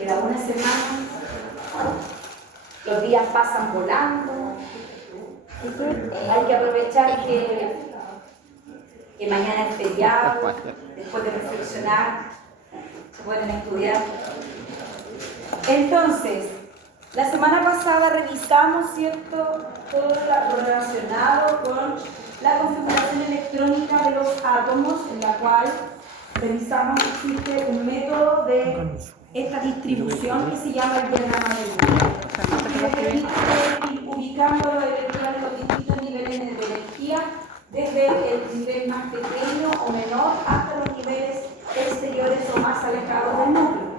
queda una semana, los días pasan volando, hay que aprovechar que mañana es feriado, después de reflexionar, se pueden estudiar. Entonces, la semana pasada revisamos, ¿cierto?, todo lo relacionado con la configuración electrónica de los átomos, en la cual revisamos que existe un método de esta distribución que se llama el diagrama de Boole, que permite ir ubicando los electrones en los distintos niveles de energía, desde el nivel más pequeño o menor hasta los niveles exteriores o más alejados del núcleo.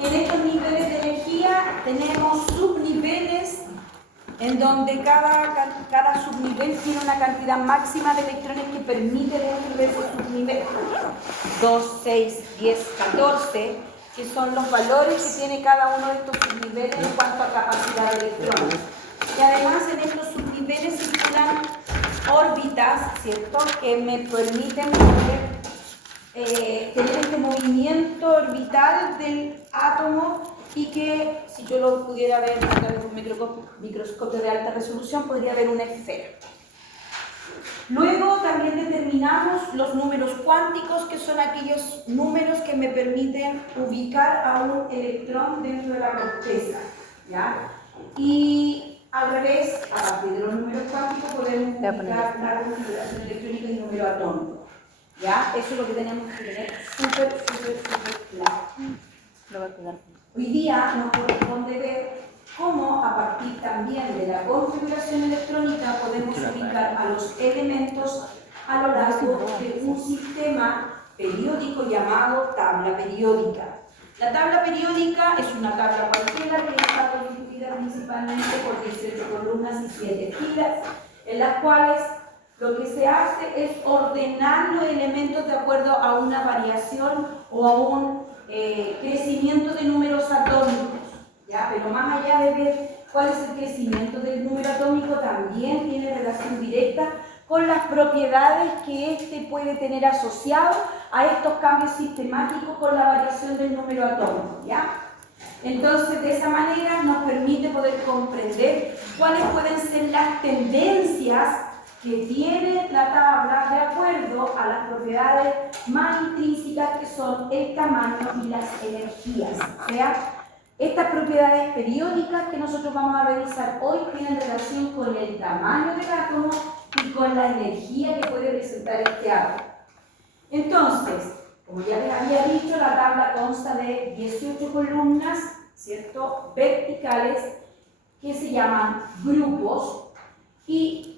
Y en estos niveles de energía tenemos subniveles en donde cada subnivel tiene una cantidad máxima de electrones que permite dentro de ese subnivel. 2, 6, 10, 14, que son los valores que tiene cada uno de estos subniveles en cuanto a capacidad de electrones. Y además en estos subniveles circulan órbitas, ¿cierto?, que me permiten poder tener este movimiento orbital del átomo y que, si yo lo pudiera ver a través de un microscopio de alta resolución, podría ver una esfera. Luego también determinamos los números cuánticos, que son aquellos números que me permiten ubicar a un electrón dentro de la corteza, ¿ya? Y al revés, a partir de los números cuánticos podemos ubicar la configuración electrónica y número atómico. ¿Ya? Eso es lo que tenemos que tener súper claro. Hoy día nos corresponde ver cómo, a partir también de la configuración electrónica, podemos ubicar a los elementos a lo largo de un sistema periódico llamado tabla periódica. La tabla periódica es una tabla cualquiera que está constituida principalmente por 18 columnas y 7 filas, en las cuales lo que se hace es ordenar los elementos de acuerdo a una variación o a un crecimiento de números atómicos, ¿ya? Pero más allá de ver cuál es el crecimiento del número atómico, también tiene relación directa con las propiedades que éste puede tener asociado a estos cambios sistemáticos con la variación del número atómico, ¿ya? Entonces, de esa manera nos permite poder comprender cuáles pueden ser las tendencias que tiene la tabla de acuerdo a las propiedades más intrínsecas, que son el tamaño y las energías. O sea, estas propiedades periódicas que nosotros vamos a revisar hoy tienen relación con el tamaño del átomo y con la energía que puede presentar este átomo. Entonces, como ya les había dicho, la tabla consta de 18 columnas, ¿cierto?, verticales, que se llaman grupos, y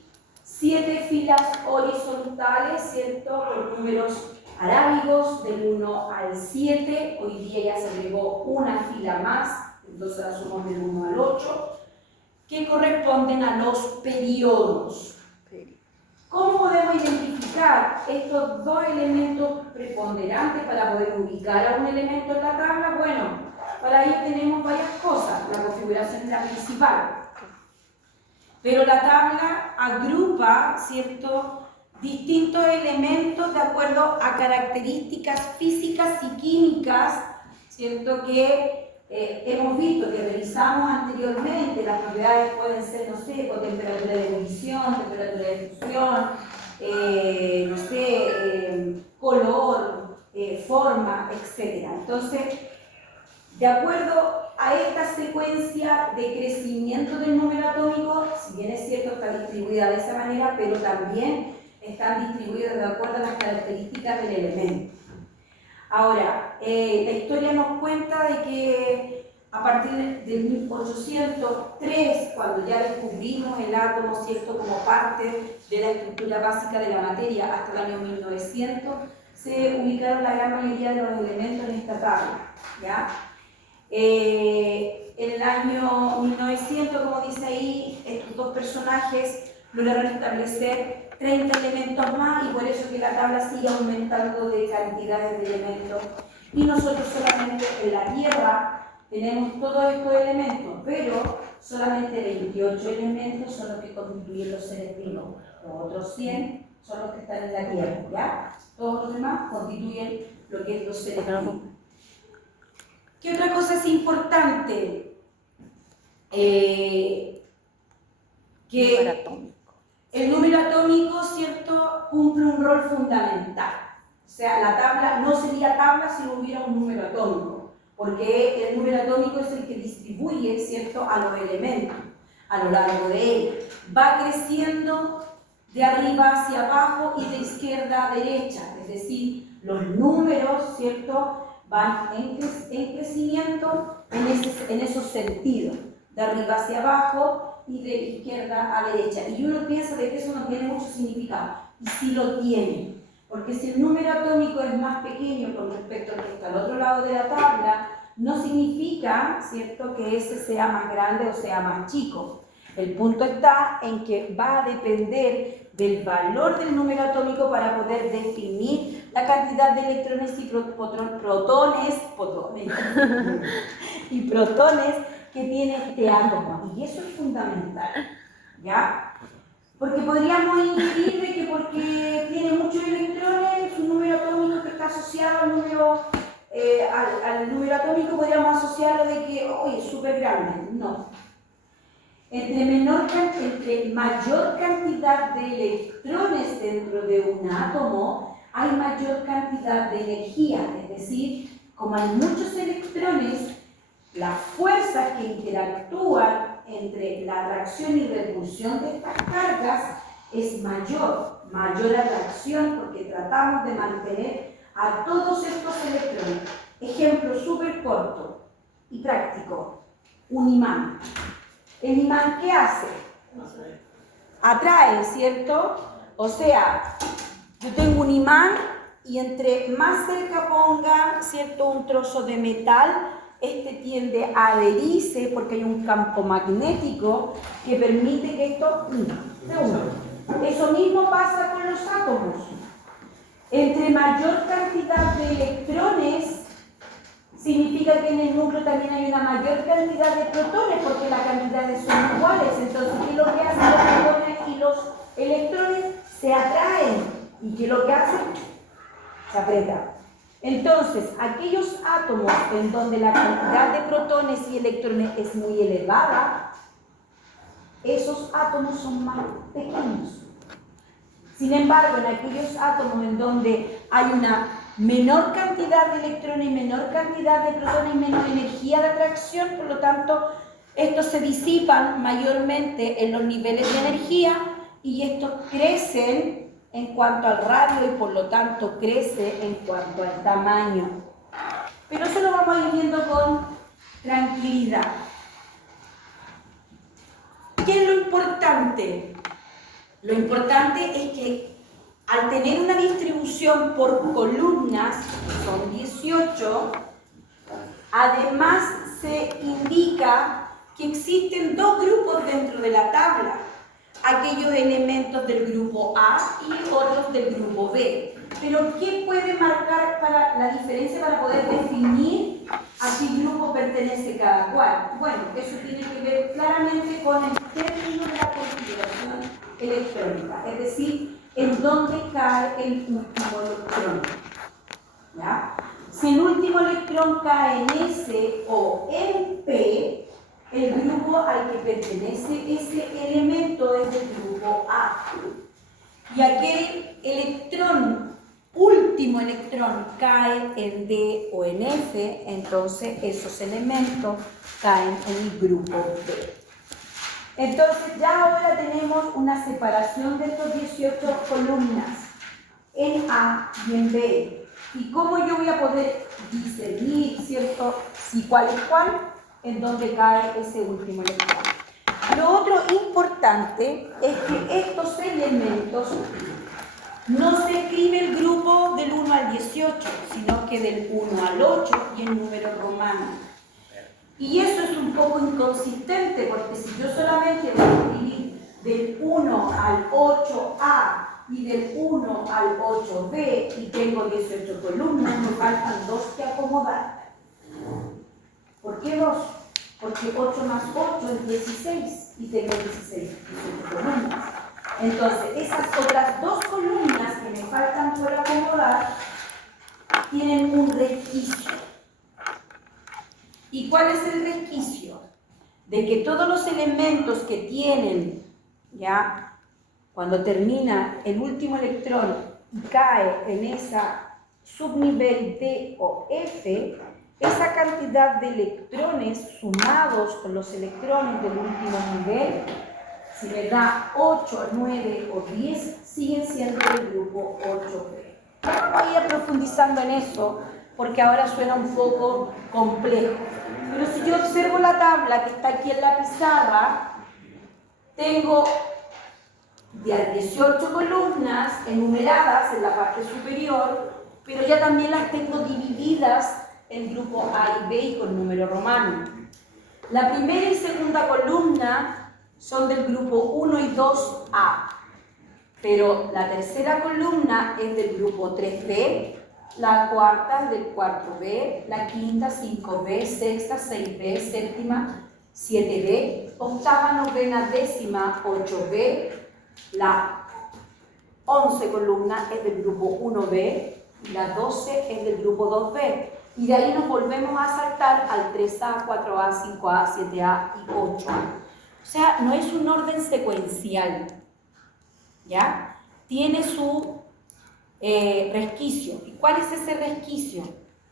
7 filas horizontales, ¿cierto?, por números arábigos del 1 al 7. Hoy día ya se agregó una fila más, entonces la sumamos del 1 al 8, que corresponden a los periodos. ¿Cómo podemos identificar estos dos elementos preponderantes para poder ubicar a un elemento en la tabla? Bueno, para ello tenemos varias cosas. La configuración es la principal. Pero la tabla agrupa, ¿cierto?, distintos elementos de acuerdo a características físicas y químicas, ¿cierto?, que hemos visto, que revisamos anteriormente. Las propiedades pueden ser, no sé, con temperatura de ebullición, temperatura de fusión, no sé, color, forma, etc. Entonces, de acuerdo a esta secuencia de crecimiento del número atómico, si bien es cierto está distribuida de esa manera, pero también están distribuidas de acuerdo a las características del elemento. Ahora, la historia nos cuenta de que a partir de 1803, cuando ya descubrimos el átomo, ¿cierto?, como parte de la estructura básica de la materia, hasta el año 1900, se ubicaron la gran mayoría de los elementos en esta tabla, ¿ya? En el año 1900, como dice ahí, estos dos personajes lograron establecer 30 elementos más, y por eso que la tabla sigue aumentando de cantidades de elementos. Y nosotros solamente en la Tierra tenemos todos estos elementos, pero solamente 28 elementos son los que constituyen los seres vivos. Los otros 100 son los que están en la Tierra, ¿ya? Todos los demás constituyen lo que es los seres vivos. ¿Qué otra cosa es importante? Que el número atómico, ¿cierto?, cumple un rol fundamental. O sea, la tabla no sería tabla si no hubiera un número atómico, porque el número atómico es el que distribuye, ¿cierto?, a los elementos a lo largo de él. Va creciendo de arriba hacia abajo y de izquierda a derecha, es decir, los números, ¿cierto?, van en crecimiento en esos sentidos, de arriba hacia abajo y de izquierda a derecha. Y uno piensa de que eso no tiene mucho significado, y sí lo tiene, porque si el número atómico es más pequeño con respecto al que está al otro lado de la tabla, no significa, ¿cierto?, que ese sea más grande o sea más chico. El punto está en que va a depender del valor del número atómico para poder definir la cantidad de electrones y protones que tiene este átomo. Y eso es fundamental, ¿ya? Porque podríamos inferir de que porque tiene muchos electrones, su número atómico que está asociado al número atómico, podríamos asociarlo de que, oye, es súper grande. No. Entre mayor cantidad de electrones dentro de un átomo, hay mayor cantidad de energía. Es decir, como hay muchos electrones, las fuerzas que interactúan entre la atracción y repulsión de estas cargas es mayor atracción, porque tratamos de mantener a todos estos electrones. Ejemplo súper corto y práctico, un imán. ¿El imán qué hace? Atrae, ¿cierto? O sea, yo tengo un imán y entre más cerca ponga, ¿cierto?, un trozo de metal, este tiende a adherirse porque hay un campo magnético que permite que esto se una. Eso mismo pasa con los átomos. Entre mayor cantidad de electrones, significa que en el núcleo también hay una mayor cantidad de protones, porque las cantidades son iguales. Entonces, ¿qué es lo que hacen los protones y los electrones? Se atraen. ¿Y qué es lo que hacen? Se apretan. Entonces, aquellos átomos en donde la cantidad de protones y electrones es muy elevada, esos átomos son más pequeños. Sin embargo, en aquellos átomos en donde hay una menor cantidad de electrones y menor cantidad de protones y menor energía de atracción, por lo tanto, estos se disipan mayormente en los niveles de energía y estos crecen en cuanto al radio y por lo tanto crece en cuanto al tamaño. Pero eso lo vamos a ir viendo con tranquilidad. ¿Qué es lo importante? Lo importante es que al tener una distribución por columnas, son 18, además se indica que existen dos grupos dentro de la tabla, aquellos elementos del grupo A y otros del grupo B. Pero ¿qué puede marcar para la diferencia para poder definir a qué grupo pertenece cada cual? Bueno, eso tiene que ver claramente con el término de la configuración electrónica, es decir, en dónde cae el último electrón. ¿Ya? Si el último electrón cae en S o en P, el grupo al que pertenece ese elemento es el grupo A. Y aquel último electrón, cae en D o en F, entonces esos elementos caen en el grupo B. Entonces ya ahora tenemos una separación de estos 18 columnas en A y en B. ¿Y cómo yo voy a poder discernir, ¿cierto?, si cuál es cuál, en dónde cae ese último electrón? Lo otro importante es que estos elementos no se escribe el grupo del 1 al 18, sino que del 1 al 8 y en número romano. Y eso es un poco inconsistente, porque si yo solamente voy a escribir del 1 al 8A y del 1 al 8B y tengo 18 columnas, me faltan 2 que acomodar. ¿Por qué 2? Porque 8 más 8 es 16 y tengo 18 columnas. Entonces, esas otras 2 columnas que me faltan por acomodar tienen un requisito. ¿Y cuál es el resquicio? De que todos los elementos que tienen, ya, cuando termina el último electrón y cae en esa subnivel D o F, esa cantidad de electrones sumados con los electrones del último nivel, si me da 8, 9 o 10, siguen siendo del grupo 8B. No voy a ir profundizando en eso porque ahora suena un poco complejo. Pero si yo observo la tabla que está aquí en la pizarra, tengo 18 columnas enumeradas en la parte superior, pero ya también las tengo divididas en grupo A y B y con número romano. La primera y segunda columna son del grupo 1 y 2A, pero la tercera columna es del grupo 3B, la cuarta es del 4B, la quinta 5B, sexta 6B, séptima 7B, octava, novena, décima 8B, la 11 columna es del grupo 1B y la 12 es del grupo 2B. Y de ahí nos volvemos a saltar al 3A, 4A, 5A, 7A y 8A. O sea, no es un orden secuencial, ¿ya? Tiene su resquicio. ¿Y cuál es ese resquicio?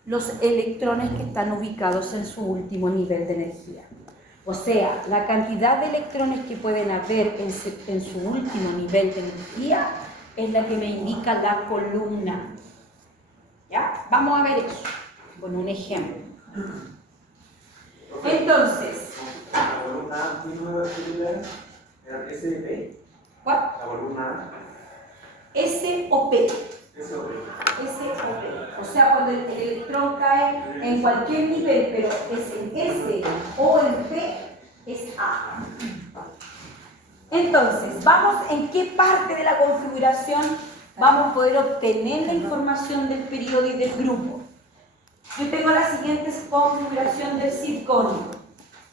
Los electrones que están ubicados en su último nivel de energía. O sea, la cantidad de electrones que pueden haber en su último nivel de energía es la que me indica la columna. ¿Ya? Vamos a ver eso con un ejemplo. Entonces, ¿la columna A era S y P? ¿cuál? ¿La columna A? S o P. S o P. S o P. O sea, cuando el electrón cae en cualquier nivel, pero es en S o en P, es A. Entonces, vamos en qué parte de la configuración vamos a poder obtener la información del periodo y del grupo. Yo tengo la siguiente configuración del circonio,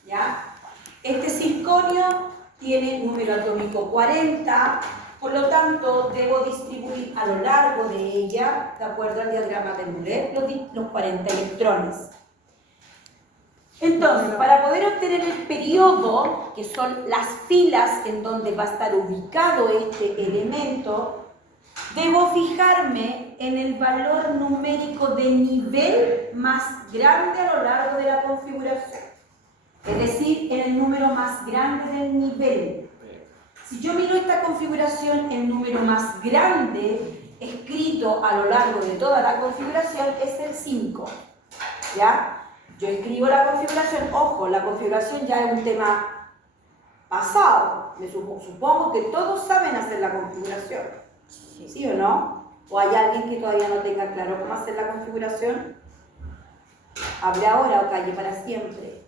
¿ya? Este circonio tiene número atómico 40, por lo tanto debo distribuir a lo largo de ella, de acuerdo al diagrama de Muller, los 40 electrones. Entonces, para poder obtener el periodo, que son las filas en donde va a estar ubicado este elemento, debo fijarme en el valor numérico de nivel más grande a lo largo de la configuración. Es decir, en el número más grande del nivel. Si yo miro esta configuración, el número más grande escrito a lo largo de toda la configuración es el 5. ¿Ya? Yo escribo la configuración, ojo, la configuración ya es un tema pasado. Supongo que todos saben hacer la configuración. ¿Sí o no? ¿O hay alguien que todavía no tenga claro cómo hacer la configuración? Hable ahora o calle para siempre.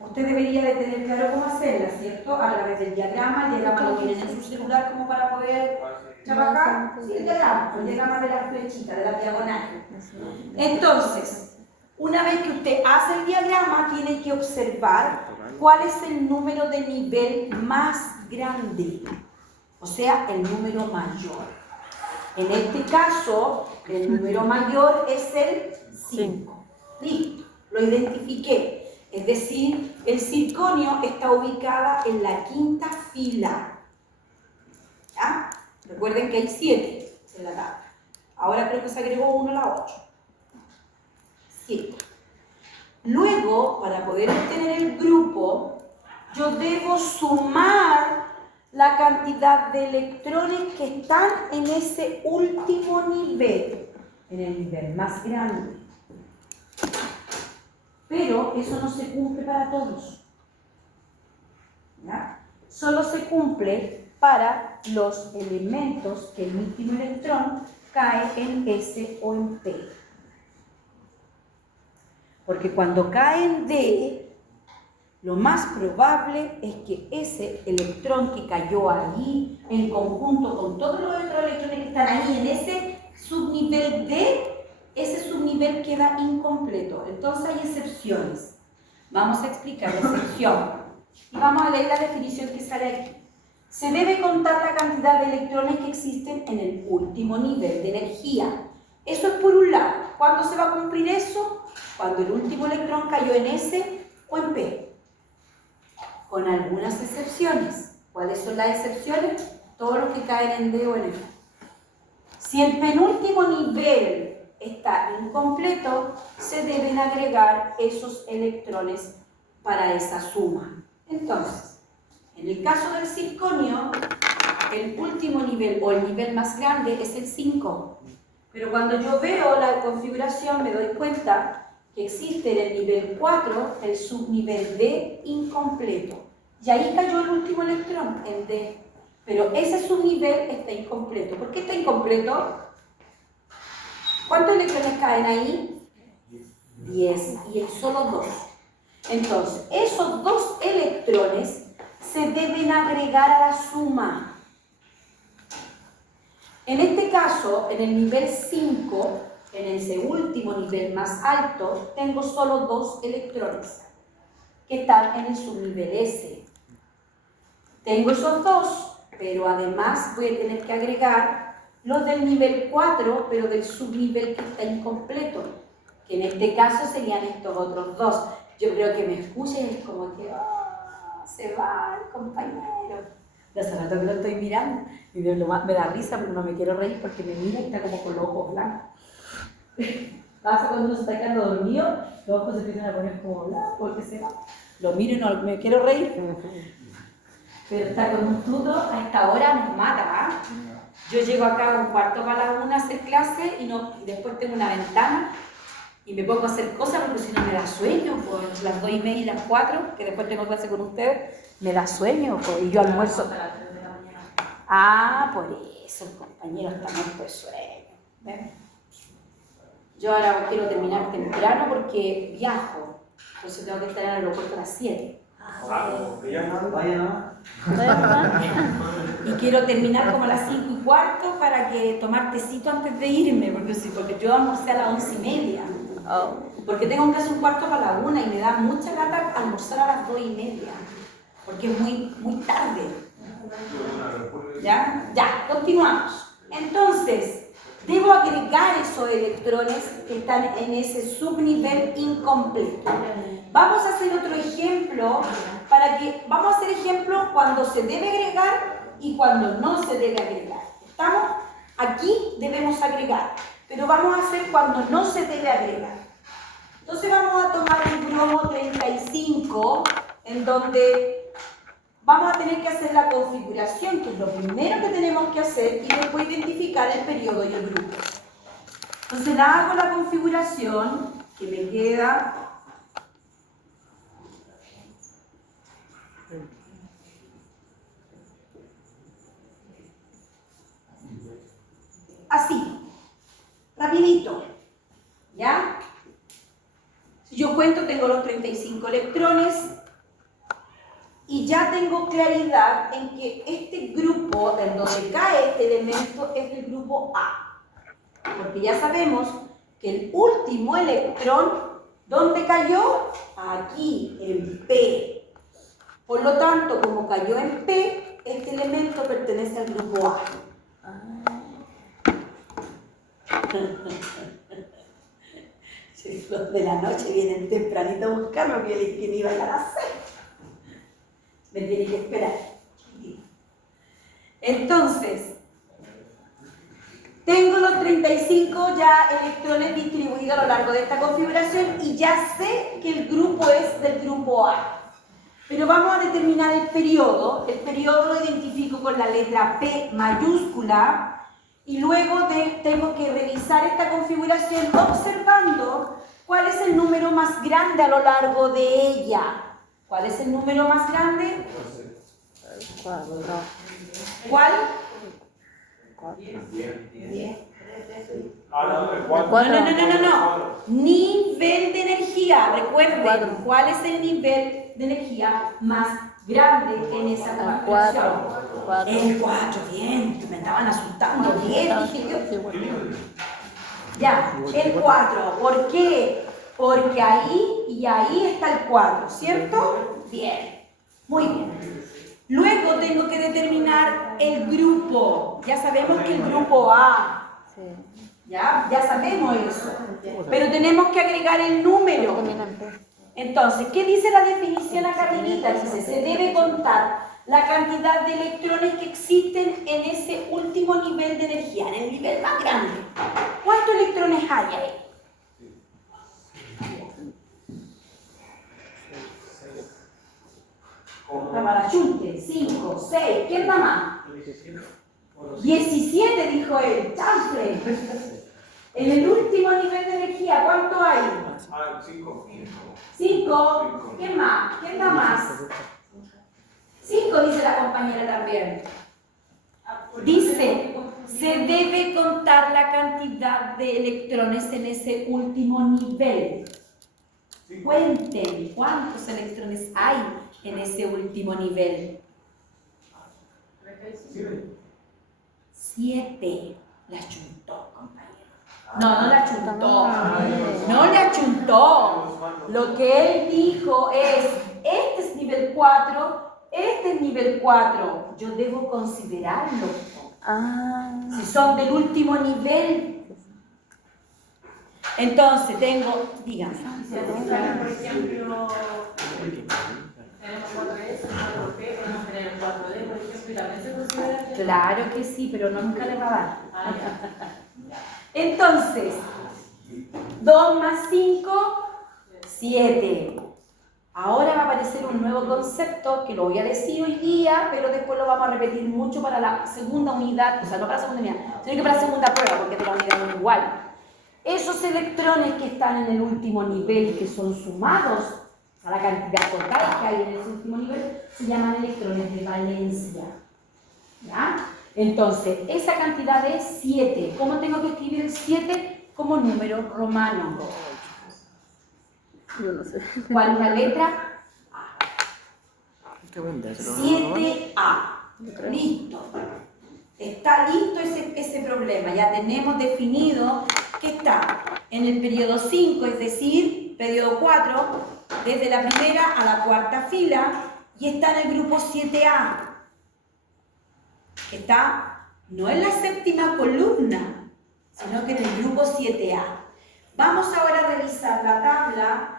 Usted debería de tener claro cómo hacerla, ¿cierto? A través del diagrama. El diagrama lo tienen en su celular como para poder trabajar. Sí, el diagrama de la flechita, de la diagonal. Entonces, una vez que usted hace el diagrama, tiene que observar cuál es el número de nivel más grande. O sea, el número mayor. En este caso, el número mayor es el 5. Listo, lo identifiqué. Es decir, el circonio está ubicada en la quinta fila. ¿Ya? Recuerden que hay 7 en la tabla. Ahora creo que se agregó 1 a la 8. 7. Luego, para poder obtener el grupo, yo debo sumar la cantidad de electrones que están en ese último nivel, en el nivel más grande. Pero eso no se cumple para todos. ¿Ya? Solo se cumple para los elementos que el último electrón cae en S o en P. Porque cuando cae en D, lo más probable es que ese electrón que cayó allí, en conjunto con todos los otros electrones que están ahí en ese subnivel D, ese subnivel queda incompleto. Entonces hay excepciones. Vamos a explicar la excepción. Y vamos a leer la definición que sale aquí. Se debe contar la cantidad de electrones que existen en el último nivel de energía. Eso es por un lado. ¿Cuándo se va a cumplir eso? cuando el último electrón cayó en S o en P, con algunas excepciones. ¿Cuáles son las excepciones? Todos los que caen en D o en F. Si el penúltimo nivel está incompleto, se deben agregar esos electrones para esa suma. Entonces, en el caso del circonio, el último nivel o el nivel más grande es el 5. Pero cuando yo veo la configuración me doy cuenta que existe en el nivel 4 el subnivel D incompleto. Y ahí cayó el último electrón, el D. Pero ese subnivel está incompleto. ¿Por qué está incompleto? ¿Cuántos electrones caen ahí? 10. Y el solo 2. Entonces, esos 2 electrones se deben agregar a la suma. En este caso, en el nivel 5, en ese último nivel más alto, tengo solo 2 electrones que están en el subnivel S. Tengo esos 2, pero además voy a tener que agregar los del nivel 4, pero del subnivel que está incompleto, que en este caso serían estos otros 2. Yo creo que me escuchen, es como que se va el compañero. De hace rato que lo estoy mirando y me da risa porque no me quiero reír porque me mira y está como con los ojos blancos. Pasa cuando uno se está quedando dormido, los ojos se empiezan a poner como blancos porque se va. Lo miro y no me quiero reír. Pero está con un fruto, a esta hora nos mata, ¿eh? Yo llego acá a 1:15 a hacer clase y después tengo una ventana y me pongo a hacer cosas porque si no me da sueño, por las 2:30 y las 4, que después tengo clase con ustedes, me da sueño y yo almuerzo. Ah, por eso el compañero está muerto de sueño. ¿Ven? Yo ahora quiero terminar temprano porque viajo, entonces tengo que estar en el aeropuerto a las 7. Y quiero terminar como a las 5:15 para que tomar tecito antes de irme, porque yo almorcé a las 11:30. Porque tengo que hacer 1:15 y me da mucha lata almorzar a las 2:30, porque es muy tarde. ¿Ya? Ya, continuamos. Entonces, debo agregar esos electrones que están en ese subnivel incompleto. Vamos a hacer otro ejemplo vamos a hacer ejemplo cuando se debe agregar y cuando no se debe agregar. ¿Estamos? Aquí debemos agregar, pero vamos a hacer cuando no se debe agregar. Entonces vamos a tomar el bromo 35, en donde vamos a tener que hacer la configuración, que es lo primero que tenemos que hacer, y después identificar el periodo y el grupo. Entonces hago la configuración, que me queda así, rapidito, ¿ya? Si yo cuento, tengo los 35 electrones y ya tengo claridad en que este grupo, en donde cae este elemento, es el grupo A. Porque ya sabemos que el último electrón, ¿dónde cayó? Aquí, en P. Por lo tanto, como cayó en P, este elemento pertenece al grupo A. Los de la noche vienen tempranito a buscarlo, que me iba a ir a las 6. Me tiene que esperar. Entonces, tengo los 35 ya electrones distribuidos a lo largo de esta configuración y ya sé que el grupo es del grupo A. Pero vamos a determinar el periodo. El periodo lo identifico con la letra P mayúscula. Y luego tengo que revisar esta configuración observando cuál es el número más grande a lo largo de ella. ¿Cuál es el número más grande? ¿Cuál? 10. No. Nivel de energía. Recuerden, ¿cuál es el nivel de energía más grande en esa configuración? El 4, bien, me estaban asustando, bien, dije yo. Ya, el 4, ¿por qué? Porque ahí y ahí está el 4, ¿cierto? Bien, muy bien. Luego tengo que determinar el grupo. Ya sabemos que el grupo A. Ya sabemos eso. Pero tenemos que agregar el número. Entonces, ¿qué dice la definición acá arribita? Dice, se debe contar la cantidad de electrones que existen en ese último nivel de energía, en el nivel más grande. ¿Cuántos electrones hay ahí? Camarachunte, 5, 6, ¿quién da más? 17, dijo él, chanfle. En el último nivel de energía, ¿cuánto hay? 5. 5, ¿quién más? ¿Quién da más? 5, dice la compañera también. Dice, se debe contar la cantidad de electrones en ese último nivel. Cuenten cuántos electrones hay en ese último nivel. 7. La chuntó, compañero. No la chuntó. No la chuntó. Lo que él dijo es, este es nivel 4, este es nivel 4. Yo debo considerarlo. Si son del último nivel. Entonces tengo, dígame. Por ejemplo, tenemos 4S, 4P, podemos tener 4D, por ejemplo, y también se considera. Claro que sí, pero nunca le va a dar. Entonces, 2 más 5, 7. Ahora va a aparecer un nuevo concepto que lo voy a decir hoy día, pero después lo vamos a repetir mucho para la segunda unidad, o sea, no para la segunda unidad, sino que para la segunda prueba, porque de la unidad no es igual. Esos electrones que están en el último nivel, que son sumados a la cantidad total que hay en ese último nivel, se llaman electrones de valencia. ¿Ya? Entonces, esa cantidad es 7. ¿Cómo tengo que escribir el 7? Como número romano. Yo no sé. ¿Cuál es la letra? A. Qué buen día, 7A. Listo. Está listo ese problema. Ya tenemos definido que está en el periodo 5, es decir, periodo 4, desde la primera a la cuarta fila, y está en el grupo 7A. Está no en la séptima columna, sino que en el grupo 7A. Vamos ahora a revisar la tabla,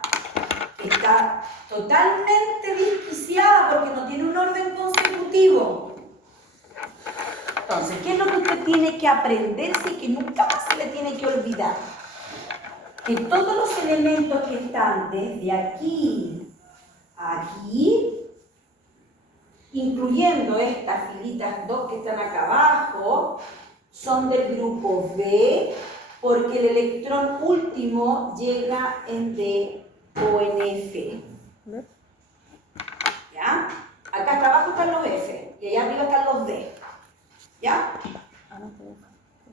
que está totalmente desquiciada porque no tiene un orden consecutivo. Entonces, ¿qué es lo que usted tiene que aprenderse y que nunca más se le tiene que olvidar? Que todos los elementos que están desde aquí a aquí, incluyendo estas filitas 2 que están acá abajo, son del grupo B, porque el electrón último llega en D o en F. ¿Ya? Acá hasta abajo están los F y allá arriba están los D. ¿Ya?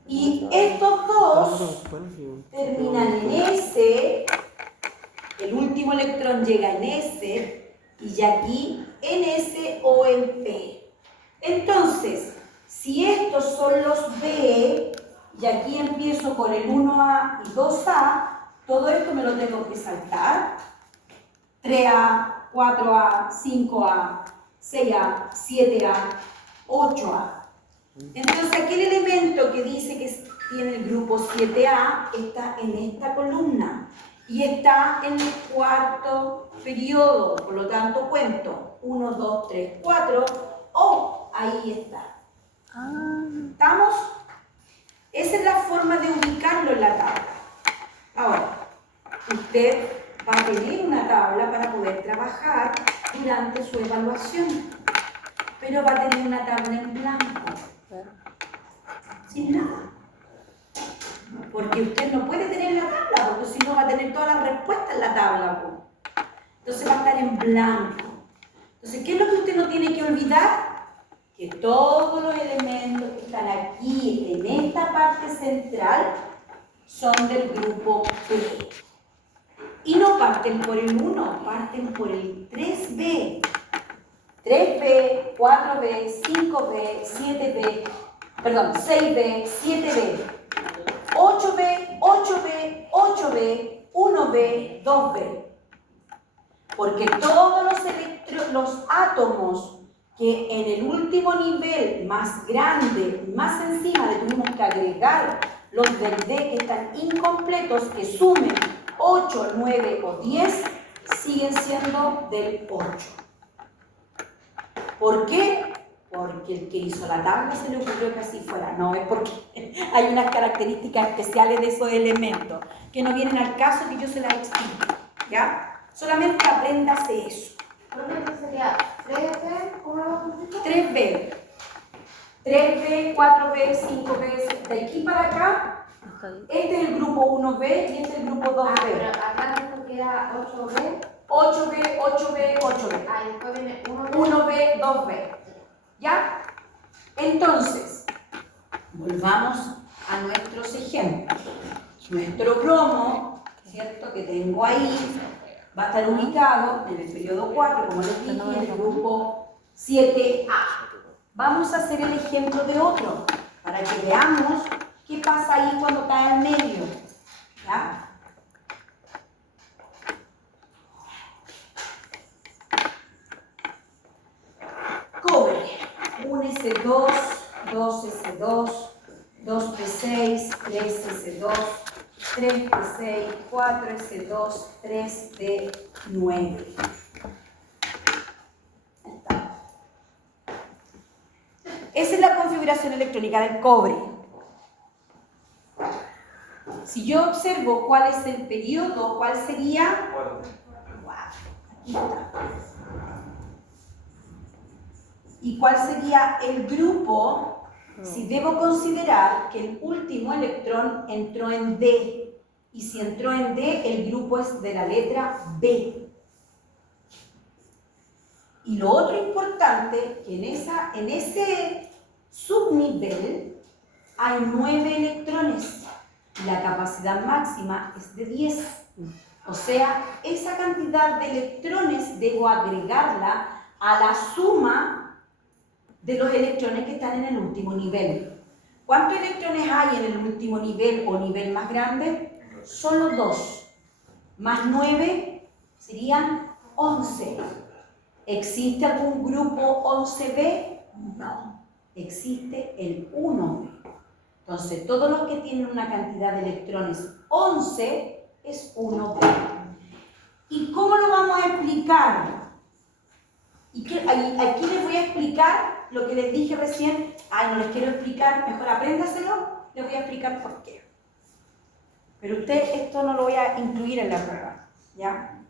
Y estos dos terminan en S, el último electrón llega en S, y aquí en S o en P. Entonces, si estos son los B, y aquí empiezo con el 1A y 2A, todo esto me lo tengo que saltar. 3A, 4A, 5A, 6A, 7A, 8A. Entonces, aquel elemento que dice que tiene el grupo 7A está en esta columna y está en el cuarto periodo, por lo tanto cuento 1, 2, 3, 4, ahí está. ¿Estamos? Esa es la forma de ubicarlo en la tabla. Ahora, usted va a tener una tabla para poder trabajar durante su evaluación, pero va a tener una tabla en blanco. Sin nada. Porque usted no puede tener la tabla, porque si no va a tener todas las respuestas en la tabla. Entonces va a estar en blanco. Entonces, ¿qué es lo que usted no tiene que olvidar? Que todos los elementos que están aquí, en esta parte central, son del grupo B. Y no parten por el 1, parten por el 3B. 3B, 4B, 5B, 7B, perdón, 6B, 7B, 8B, 8B, 8B, 1B, 2B. Porque todos los átomos que en el último nivel más grande, más encima, le tuvimos que agregar los del D que están incompletos, que sumen 8, 9 o 10, siguen siendo del 8. ¿Por qué? Porque el que hizo la tabla se le ocurrió que así fuera. No, es porque hay unas características especiales de esos elementos que no vienen al caso que yo se las explique, ¿ya? Solamente apréndase eso. Entonces sería 3B, ¿cómo lo vamos a decir? 3B. 3B, 4B, 5B, de aquí para acá, este es el grupo 1B y este es el grupo 2B. Pero acá esto queda 8B. 8B, 8B, 8B. Y después viene 1B. 1B, 2B. ¿Ya? Entonces, volvamos a nuestros ejemplos. Nuestro bromo, ¿cierto? Que tengo ahí, va a estar ubicado en el periodo 4, como les dije, en el grupo 7A. Vamos a hacer el ejemplo de otro, para que veamos qué pasa ahí cuando cae al medio. ¿Ya? Cobre, 1S2, 2S2, 2P6, 3S2, 3P6, 4S2, 3D9. Esa es la configuración electrónica del cobre. Si yo observo cuál es el periodo, ¿cuál sería? 4. Aquí está. ¿Y cuál sería el grupo? Si debo considerar que el último electrón entró en D, y si entró en D, el grupo es de la letra B. Y lo otro importante, que en ese subnivel hay 9 electrones, y la capacidad máxima es de 10. O sea, esa cantidad de electrones debo agregarla a la suma de los electrones que están en el último nivel. ¿Cuántos electrones hay en el último nivel o nivel más grande? Solo 2. Más 9 serían 11. ¿Existe algún grupo 11B? No. Existe el 1B. Entonces, todos los que tienen una cantidad de electrones 11 es 1B. ¿Y cómo lo vamos a explicar? Aquí les voy a explicar lo que les dije recién. No les quiero explicar, mejor apréndaselo, les voy a explicar por qué. Pero usted esto no lo voy a incluir en la prueba, ¿ya?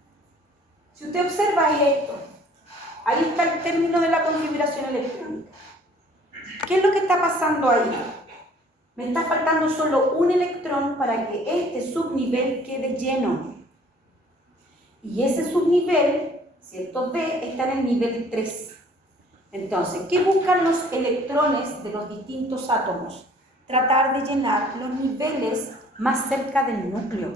Si usted observa es esto. Ahí está el término de la configuración electrónica. ¿Qué es lo que está pasando ahí? Me está faltando solo un electrón para que este subnivel quede lleno. Y ese subnivel, ¿cierto? D, está en el nivel 3. Entonces, ¿qué buscan los electrones de los distintos átomos? Tratar de llenar los niveles más cerca del núcleo.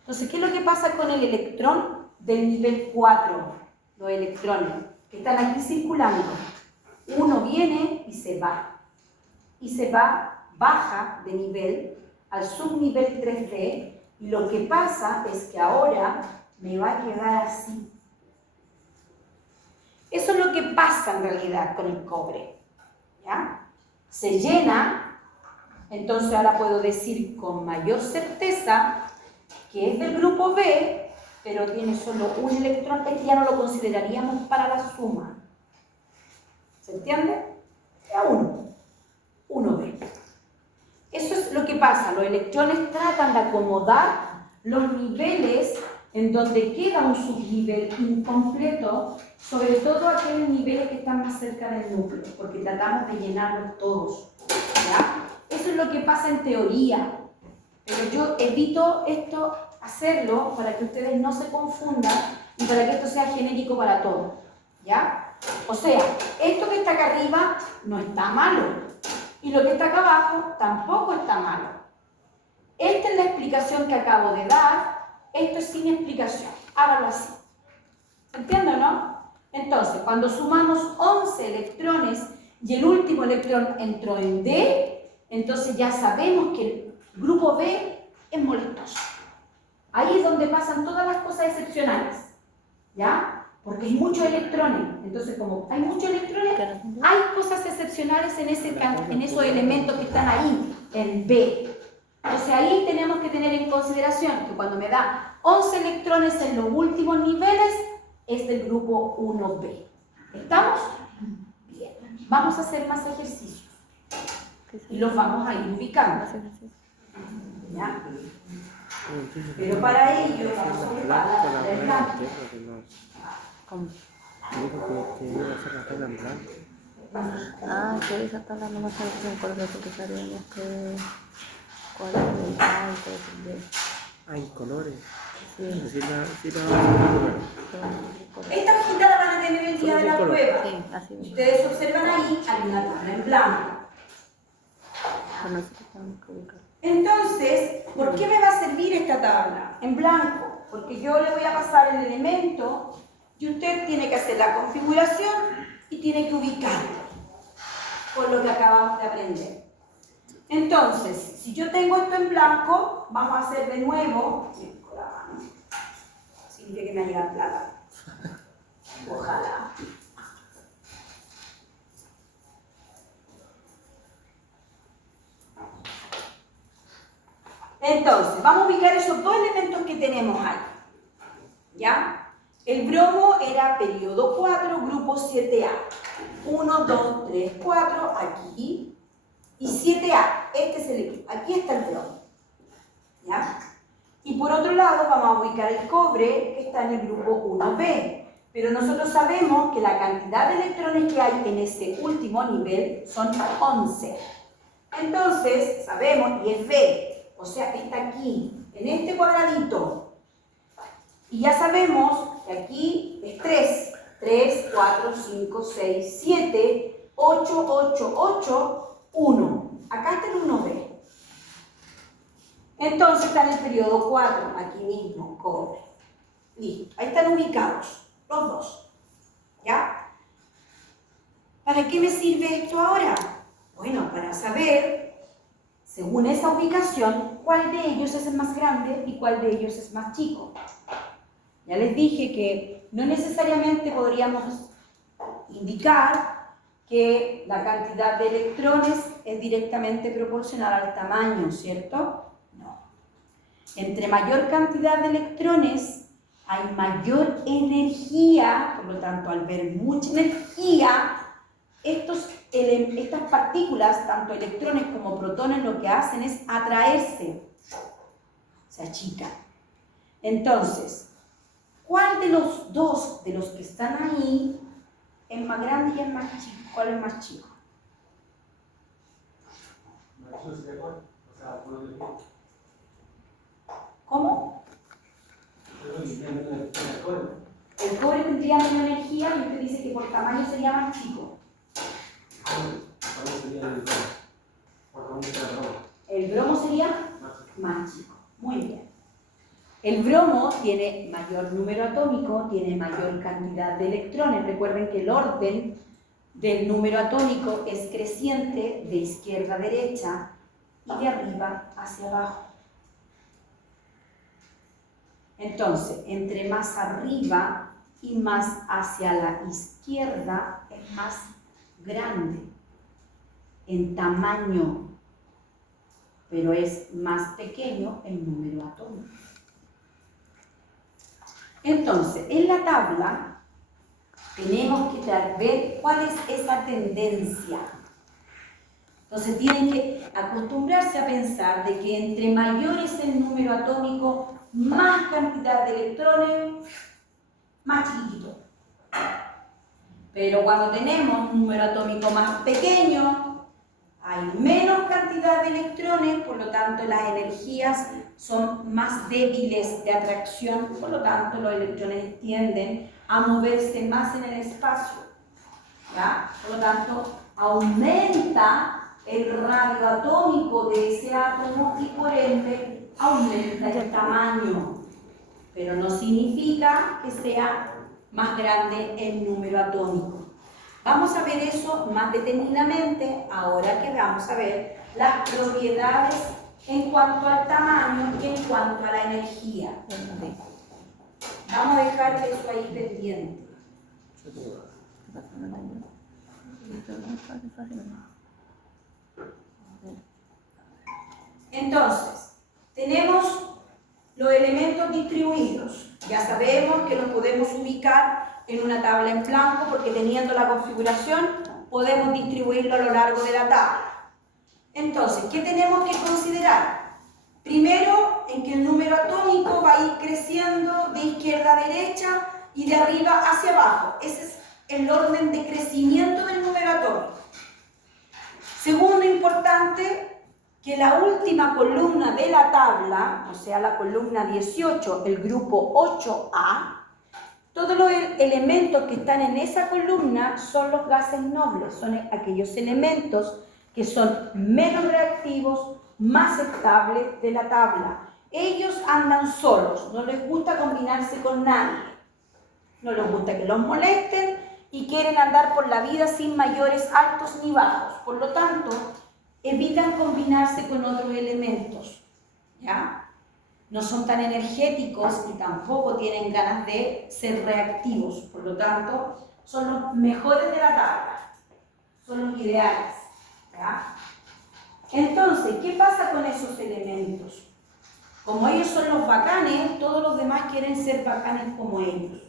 Entonces, ¿qué es lo que pasa con el electrón del nivel 4? Los electrones que están aquí circulando. Uno viene y se va. Y se va, baja de nivel al subnivel 3D. Y lo que pasa es que ahora me va a quedar así. Eso es lo que pasa en realidad con el cobre. ¿Ya? Se llena, entonces ahora puedo decir con mayor certeza que es del grupo B, pero tiene solo un electrón, este ya no lo consideraríamos para la suma. ¿Se entiende? A 1B. Eso es lo que pasa, los electrones tratan de acomodar los niveles en donde queda un subnivel incompleto, sobre todo aquellos niveles que están más cerca del núcleo, porque tratamos de llenarlos todos, ¿ya? Eso es lo que pasa en teoría, pero yo evito hacerlo para que ustedes no se confundan y para que esto sea genérico para todos, ¿ya? O sea, esto que está acá arriba no está malo, y lo que está acá abajo tampoco está malo. Esta es la explicación que acabo de dar. Esto es sin explicación, hágalo así. ¿Se entiende o no? Entonces, cuando sumamos 11 electrones y el último electrón entró en D, entonces ya sabemos que el grupo B es molestoso. Ahí es donde pasan todas las cosas excepcionales, ¿ya? Porque hay muchos electrones. Entonces, como hay muchos electrones, hay cosas excepcionales en esos elementos que están ahí, en B. Entonces ahí tenemos que tener en consideración que cuando me da 11 electrones en los últimos niveles es del grupo 1B. ¿Estamos? Bien. Vamos a hacer más ejercicios y los vamos a ir ubicando. ¿Ya? Pero para ello vamos a ocupar la tabla en blanco. ¿Cómo? Dijo que iba a hacer la tabla en blanco. Ah, que esa tabla no me acuerdo porque sabíamos que cuál era el tal, Ah, en colores. sí. Sí, la vamos a hacer. Esta hojita la van a tener el día de la prueba. Sí, así mismo. Ustedes observan ahí, hay una tabla en blanco. Con nosotros tenemos que ubicar. Entonces, ¿por qué me va a servir esta tabla en blanco? Porque yo le voy a pasar el elemento y usted tiene que hacer la configuración y tiene que ubicarlo, por lo que acabamos de aprender. Entonces, si yo tengo esto en blanco, vamos a hacer de nuevo, con la mano, significa que me ha llegado plata. Ojalá. Entonces, vamos a ubicar esos dos elementos que tenemos ahí. ¿Ya? El bromo era periodo 4, grupo 7A. 1, 2, 3, 4, aquí. Y 7A, este es el equipo. Aquí está el bromo. ¿Ya? Y por otro lado, vamos a ubicar el cobre, que está en el grupo 1B. Pero nosotros sabemos que la cantidad de electrones que hay en ese último nivel son 11. Entonces, sabemos, y es B. O sea, está aquí, en este cuadradito. Y ya sabemos que aquí es 3. 3, 4, 5, 6, 7, 8, 8, 8, 1. Acá está el 1B. Entonces está en el periodo 4, aquí mismo, cobre. Listo, ahí están ubicados, los dos. ¿Ya? ¿Para qué me sirve esto ahora? Bueno, para saber, según esa ubicación, cuál de ellos es el más grande y cuál de ellos es más chico. Ya les dije que no necesariamente podríamos indicar que la cantidad de electrones es directamente proporcional al tamaño, ¿cierto? No. Entre mayor cantidad de electrones hay mayor energía, por lo tanto, al ver mucha energía, estas partículas, tanto electrones como protones, lo que hacen es atraerse, se achican. Entonces, ¿cuál de los dos de los que están ahí es más grande y es más chico? ¿Cuál es más chico? ¿Cómo? El cobre tendría menos energía y usted dice que por tamaño sería más chico. El bromo sería más chico. Muy bien. El bromo tiene mayor número atómico, tiene mayor cantidad de electrones. Recuerden que el orden del número atómico es creciente de izquierda a derecha y de arriba hacia abajo. Entonces, entre más arriba y más hacia la izquierda es más grande en tamaño, pero es más pequeño en número atómico. Entonces, en la tabla tenemos que ver cuál es esa tendencia. Entonces, tienen que acostumbrarse a pensar de que entre mayor es el número atómico, más cantidad de electrones, más chiquitito. Pero cuando tenemos un número atómico más pequeño, hay menos cantidad de electrones, por lo tanto las energías son más débiles de atracción, por lo tanto los electrones tienden a moverse más en el espacio. ¿Ya? Por lo tanto, aumenta el radio atómico de ese átomo y por ende aumenta el tamaño. Pero no significa que sea más grande el número atómico. Vamos a ver eso más detenidamente ahora que vamos a ver las propiedades en cuanto al tamaño y en cuanto a la energía. Vamos a dejar eso ahí pendiente. Entonces, tenemos los elementos distribuidos. Ya sabemos que los podemos ubicar en una tabla en blanco porque teniendo la configuración podemos distribuirlo a lo largo de la tabla. Entonces, ¿qué tenemos que considerar? Primero, en que el número atómico va a ir creciendo de izquierda a derecha y de arriba hacia abajo. Ese es el orden de crecimiento del número atómico. Segundo importante, que la última columna de la tabla, o sea la columna 18, el grupo 8A, todos los elementos que están en esa columna son los gases nobles, son aquellos elementos que son menos reactivos, más estables de la tabla. Ellos andan solos, no les gusta combinarse con nadie, no les gusta que los molesten y quieren andar por la vida sin mayores altos ni bajos. Por lo tanto, evitan combinarse con otros elementos, ¿ya? No son tan energéticos y tampoco tienen ganas de ser reactivos. Por lo tanto, son los mejores de la tabla, son los ideales, ¿ya? Entonces, ¿qué pasa con esos elementos? Como ellos son los bacanes, todos los demás quieren ser bacanes como ellos.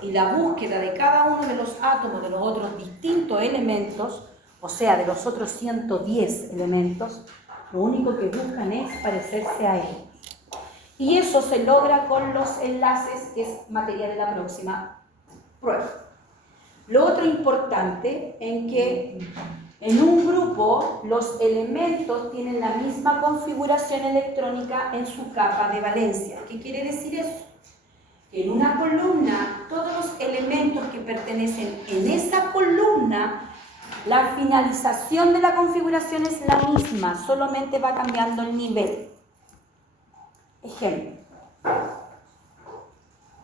Y la búsqueda de cada uno de los átomos de los otros distintos elementos, o sea, de los otros 110 elementos, lo único que buscan es parecerse a ellos. Y eso se logra con los enlaces, que es materia de la próxima prueba. Lo otro importante es que en un grupo los elementos tienen la misma configuración electrónica en su capa de valencia. ¿Qué quiere decir eso? Que en una columna, todos los elementos que pertenecen en esa columna, la finalización de la configuración es la misma, solamente va cambiando el nivel. Ejemplo.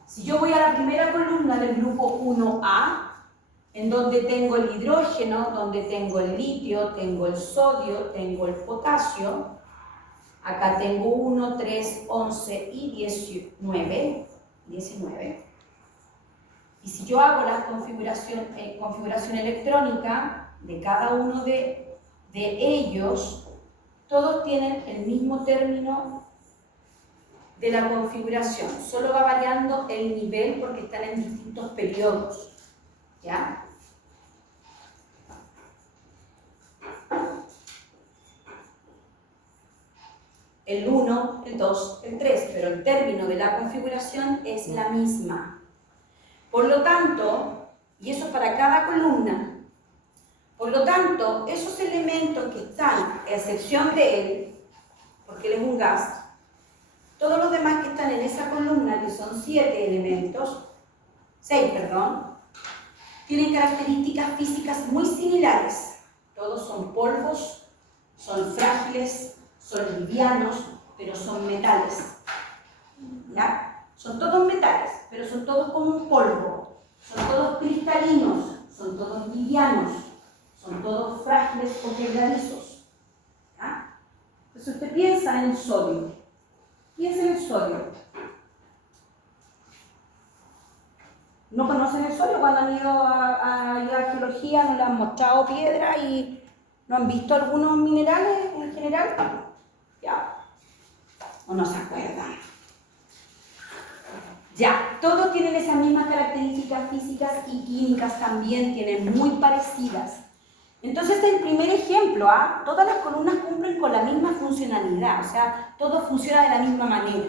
Si yo voy a la primera columna del grupo 1A, en donde tengo el hidrógeno, donde tengo el litio, tengo el sodio, tengo el potasio, acá tengo 1, 3, 11 y 19. Y si yo hago la configuración electrónica de cada uno de ellos, todos tienen el mismo término de la configuración, solo va variando el nivel porque están en distintos periodos, ¿ya? El 1, el 2, el 3, pero el término de la configuración es la misma. Por lo tanto, y eso para cada columna, por lo tanto, esos elementos que están, a excepción de él, porque él es un gas, todos los demás que están en esa columna, que son 6, tienen características físicas muy similares. Todos son polvos, son frágiles, son livianos, pero son metales. ¿Ya? Son todos metales, pero son todos como un polvo. Son todos cristalinos, son todos livianos, son todos frágiles o quebradizos. ¿Ya? Entonces usted piensa en el sodio. Piensa en el sodio. ¿No conocen el sodio? Cuando han ido a geología, no le han mostrado piedra y no han visto algunos minerales en general. Ya. ¿O no se acuerdan? Ya, todos tienen esas mismas características físicas y químicas también, tienen muy parecidas. Entonces, este es el primer ejemplo, ¿ah? Todas las columnas cumplen con la misma funcionalidad, o sea, todo funciona de la misma manera.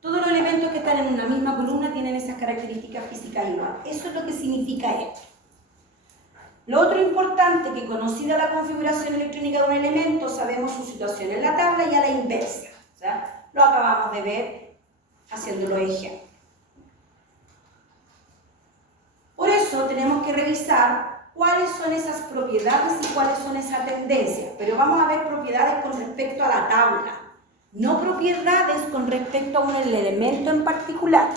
Todos los elementos que están en una misma columna tienen esas características físicas igual. Eso es lo que significa esto. Lo otro importante, que conocida la configuración electrónica de un elemento, sabemos su situación en la tabla y a la inversa. O sea, lo acabamos de ver haciendo los ejemplos. Por eso tenemos que revisar cuáles son esas propiedades y cuáles son esas tendencias. Pero vamos a ver propiedades con respecto a la tabla, no propiedades con respecto a un elemento en particular.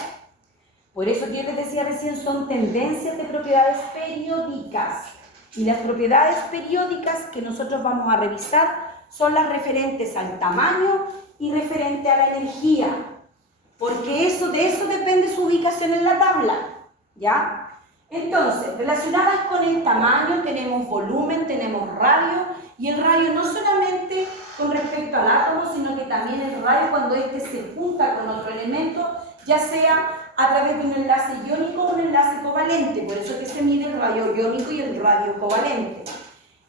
Por eso yo les decía recién, son tendencias de propiedades periódicas. Y las propiedades periódicas que nosotros vamos a revisar son las referentes al tamaño y referente a la energía. Porque de eso depende su ubicación en la tabla, ¿ya? Entonces, relacionadas con el tamaño, tenemos volumen, tenemos radio, y el radio no solamente con respecto al átomo, sino que también el radio cuando este se junta con otro elemento, ya sea a través de un enlace iónico o un enlace covalente, por eso es que se mide el radio iónico y el radio covalente.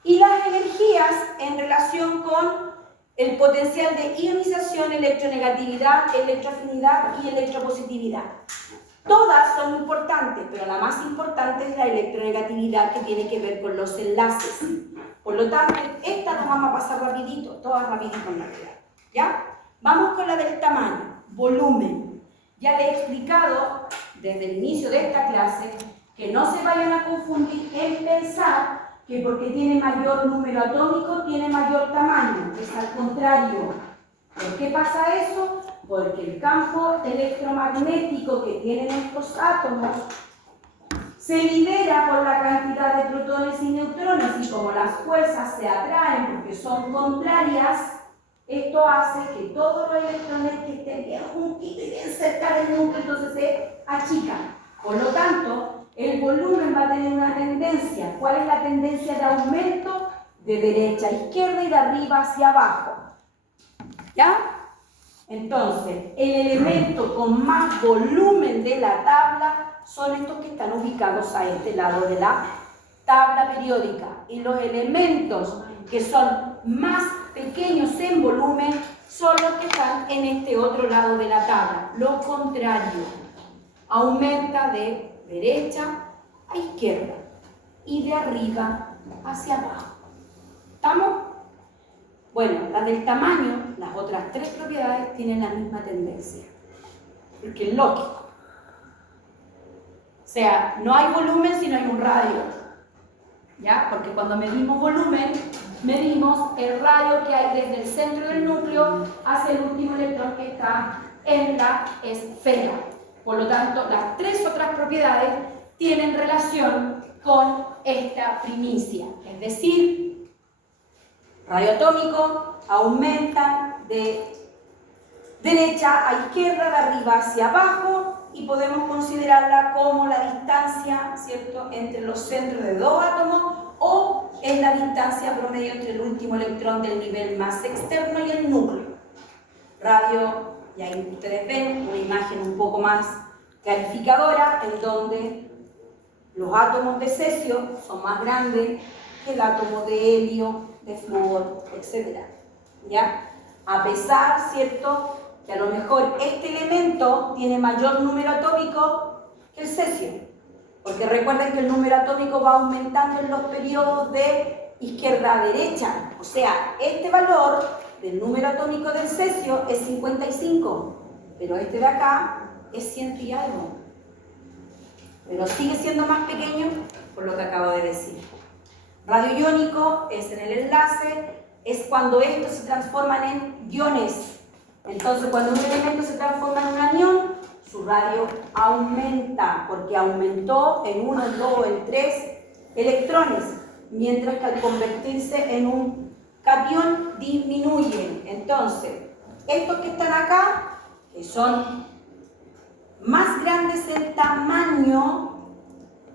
Y las energías en relación con el potencial de ionización, electronegatividad, electroafinidad y electropositividad. Todas son importantes, pero la más importante es la electronegatividad que tiene que ver con los enlaces. Por lo tanto, esta nos vamos a pasar rapidito, todas rapidito en realidad. ¿Ya? Vamos con la del tamaño, volumen. Ya le he explicado desde el inicio de esta clase que no se vayan a confundir en pensar que porque tiene mayor número atómico tiene mayor tamaño. Es al contrario. ¿Por qué pasa eso? Porque el campo electromagnético que tienen estos átomos se libera por la cantidad de protones y neutrones, y como las fuerzas se atraen porque son contrarias, esto hace que todos los electrones que estén bien juntitos y bien cerca del núcleo entonces se achican. Por lo tanto, el volumen va a tener una tendencia. ¿Cuál es la tendencia de aumento? De derecha a izquierda y de arriba hacia abajo. ¿Ya? Entonces, el elemento con más volumen de la tabla son estos que están ubicados a este lado de la tabla periódica. Y los elementos que son más pequeños en volumen son los que están en este otro lado de la tabla. Lo contrario, aumenta de derecha a izquierda y de arriba hacia abajo. ¿Estamos? Bueno, las del tamaño, las otras tres propiedades tienen la misma tendencia, porque es lógico. O sea, no hay volumen si no hay un radio, ¿ya? Porque cuando medimos volumen, medimos el radio que hay desde el centro del núcleo hacia el último electrón que está en la esfera. Por lo tanto, las tres otras propiedades tienen relación con esta primicia, es decir, radio atómico aumenta de derecha a izquierda, de arriba hacia abajo, y podemos considerarla como la distancia, ¿cierto?, entre los centros de dos átomos, o es la distancia promedio entre el último electrón del nivel más externo y el núcleo. Radio, y ahí ustedes ven una imagen un poco más clarificadora, en donde los átomos de cesio son más grandes que el átomo de helio, de flúor, etc. ¿Ya? A pesar, ¿cierto?, que a lo mejor este elemento tiene mayor número atómico que el cesio, porque recuerden que el número atómico va aumentando en los periodos de izquierda a derecha, o sea, este valor del número atómico del cesio es 55, pero este de acá es 100 y algo, pero sigue siendo más pequeño por lo que acabo de decir. Radio iónico es en el enlace, es cuando estos se transforman en iones. Entonces, cuando un elemento se transforma en un anión, su radio aumenta, porque aumentó en 1, en 2, en 3 electrones, mientras que al convertirse en un catión disminuye. Entonces, estos que están acá, que son más grandes en tamaño,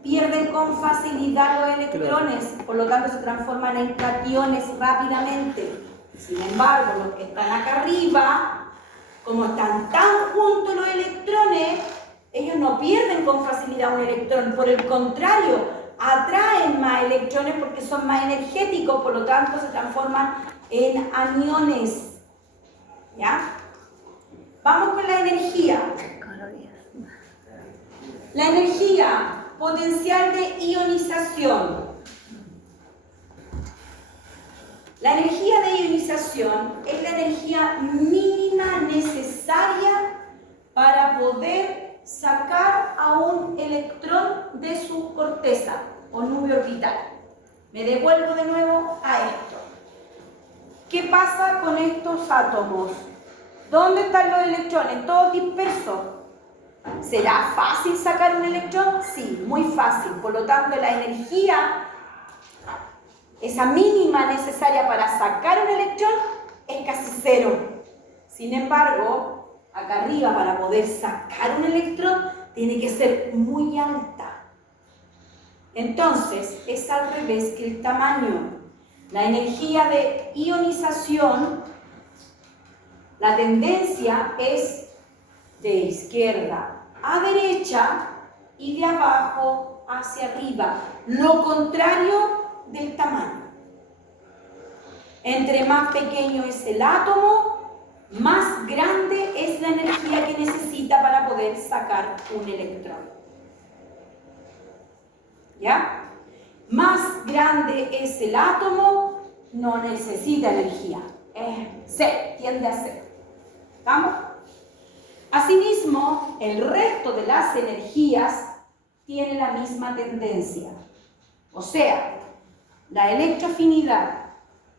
pierden con facilidad los electrones, por lo tanto se transforman en cationes rápidamente. Sin embargo, los que están acá arriba, como están tan juntos los electrones, ellos no pierden con facilidad un electrón, por el contrario, atraen más electrones porque son más energéticos, por lo tanto se transforman en aniones. ¿Ya? Vamos con la energía. La energía, potencial de ionización. La energía de ionización es la energía mínima necesaria para poder sacar a un electrón de su corteza o nube orbital. Me devuelvo de nuevo a esto. ¿Qué pasa con estos átomos? ¿Dónde están los electrones? Todos dispersos. ¿Será fácil sacar un electrón? Sí, muy fácil. Por lo tanto, la energía, esa mínima necesaria para sacar un electrón, es casi cero. Sin embargo, acá arriba, para poder sacar un electrón, tiene que ser muy alta. Entonces, es al revés que el tamaño. La energía de ionización, la tendencia es de izquierda a derecha y de abajo hacia arriba, lo contrario del tamaño. Entre más pequeño es el átomo, más grande es la energía que necesita para poder sacar un electrón. ¿Ya? Más grande es el átomo, no necesita energía. Tiende a ser. ¿Vamos? Asimismo, el resto de las energías tiene la misma tendencia. O sea, la electroafinidad,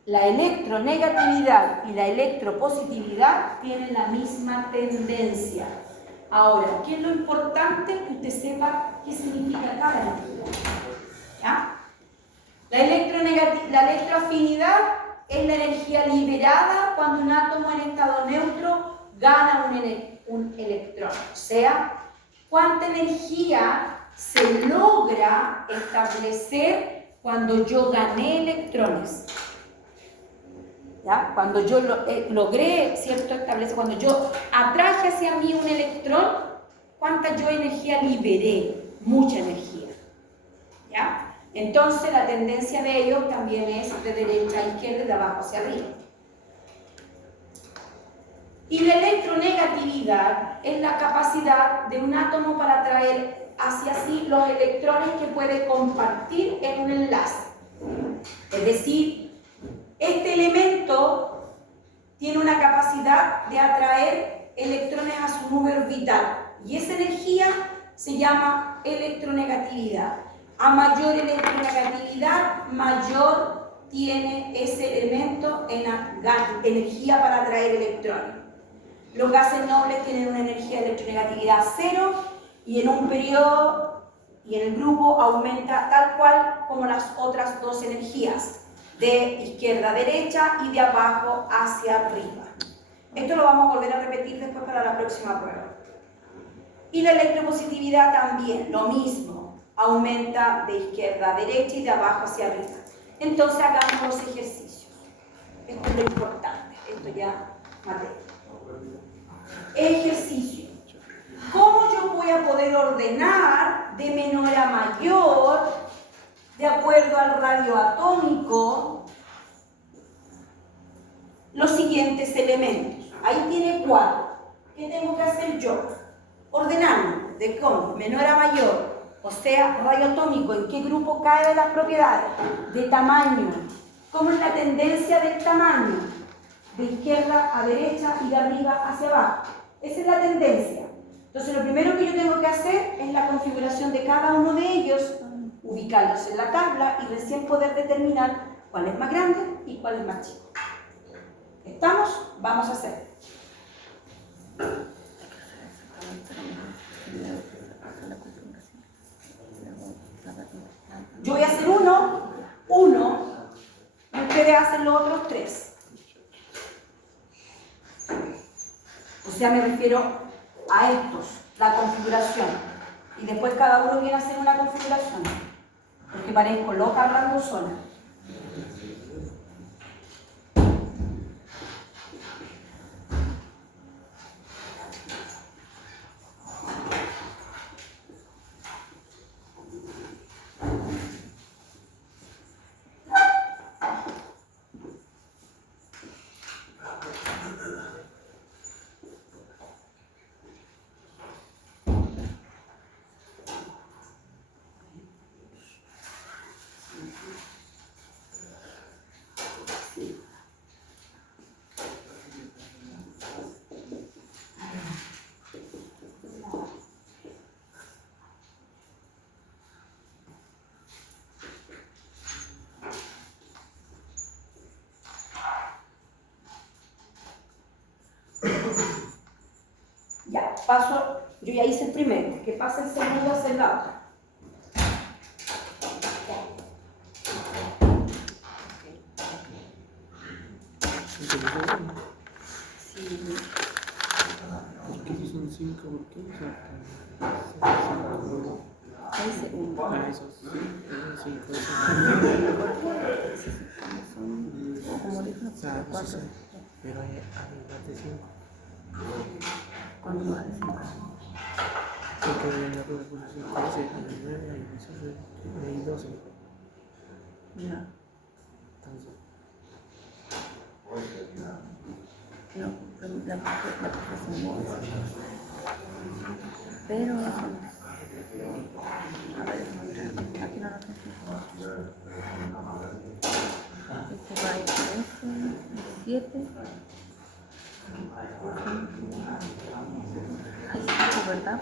la electronegatividad y la electropositividad tienen la misma tendencia. Ahora, ¿qué es lo importante? Que usted sepa qué significa cada energía. ¿Ya? La electroafinidad es la energía liberada cuando un átomo en estado neutro gana un electrón. O sea, cuánta energía se logra establecer cuando yo gané electrones. ¿Ya? Cuando yo logré, ¿cierto? Establecer, cuando yo atraje hacia mí un electrón, ¿cuánta yo energía liberé? Mucha energía. ¿Ya? Entonces la tendencia de ellos también es de derecha a izquierda y de abajo hacia arriba. Y la electronegatividad es la capacidad de un átomo para atraer hacia sí los electrones que puede compartir en un enlace. Es decir, este elemento tiene una capacidad de atraer electrones a su nube orbital y esa energía se llama electronegatividad. A mayor electronegatividad, mayor tiene ese elemento en energía para atraer electrones. Los gases nobles tienen una energía de electronegatividad 0 y en un periodo y en el grupo aumenta tal cual como las otras dos energías, de izquierda a derecha y de abajo hacia arriba. Esto lo vamos a volver a repetir después para la próxima prueba. Y la electropositividad también, lo mismo. Aumenta de izquierda a derecha y de abajo hacia arriba. Entonces hagamos los ejercicios. Esto es lo importante. Esto ya materia. Ejercicio. ¿Cómo yo voy a poder ordenar de menor a mayor, de acuerdo al radio atómico, los siguientes elementos? Ahí tiene 4. ¿Qué tengo que hacer yo? Ordenarlo. ¿De cómo? Menor a mayor. O sea, radio atómico, ¿en qué grupo cae de las propiedades? De tamaño. ¿Cómo es la tendencia del tamaño? De izquierda a derecha y de arriba hacia abajo. Esa es la tendencia. Entonces, lo primero que yo tengo que hacer es la configuración de cada uno de ellos, ubicarlos en la tabla y recién poder determinar cuál es más grande y cuál es más chico. ¿Estamos? Vamos a hacer. Yo voy a hacer uno, y ustedes hacen los otros 3. O sea, me refiero a estos, la configuración. Y después cada uno viene a hacer una configuración. Porque parezco loca hablando sola. Ya, paso, yo ya hice el primero, que pase el segundo a hacer la otra. Sí. 5, ¿por qué? Ahí dice 1. Ah, eso, 5, eso. Son, como dijo, O sea, pues 4. sí, pero hay más de 5. ¿Cuánto más de 5? Porque en la prueba pone 5, 6, 9, hay 12. Ya. Entonces, No, la profe son 12. Pero son. A ver, aquí no lo tengo. Este va a ir 7. Ay, 5, ¿verdad?